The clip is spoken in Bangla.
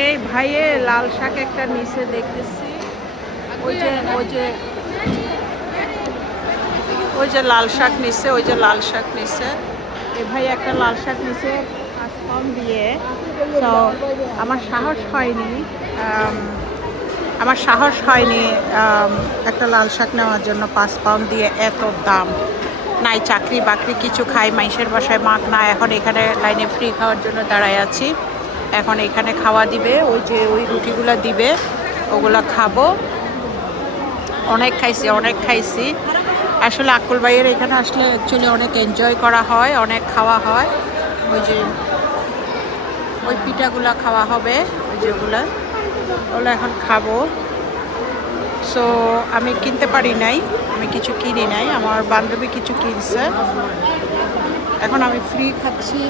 এই ভাইয়ে লাল শাক একটা নিচে দেখতেছি। ওই যে ওই যে ওই যে লাল শাক নিচে, ওই যে লাল শাক নিচে। এই ভাই একটা লাল শাক নিচে 5 পাউন্ড দিয়ে। তো আমার সাহস হয়নি, আমার সাহস হয়নি একটা লাল শাক নেওয়ার জন্য 5 পাউন্ড দিয়ে এত দাম। নাই চাকরি বাকরি কিছু খাই, মাইশের বাসায় মাগ না, এখন এখানে লাইনে ফ্রি খাওয়ার জন্য দাঁড়ায় আছি। এখন এখানে খাওয়া দিবে, ওই যে ওই রুটিগুলা দিবে, ওগুলা খাবো। অনেক খাইছি, অনেক খাইছি। আসলে আক্কুল ভাইয়ের এখানে আসলে অ্যাকচুয়ালি অনেক এনজয় করা হয়, অনেক খাওয়া হয়। ওই যে ওই পিঠাগুলা খাওয়া হবে, ওই যেগুলা, ওগুলো এখন খাবো। সো আমি কিনতে পারি নাই, আমি কিছু কিনি নাই, আমার বান্ধবী কিছু কিনছে। এখন আমি ফ্রি খাচ্ছি।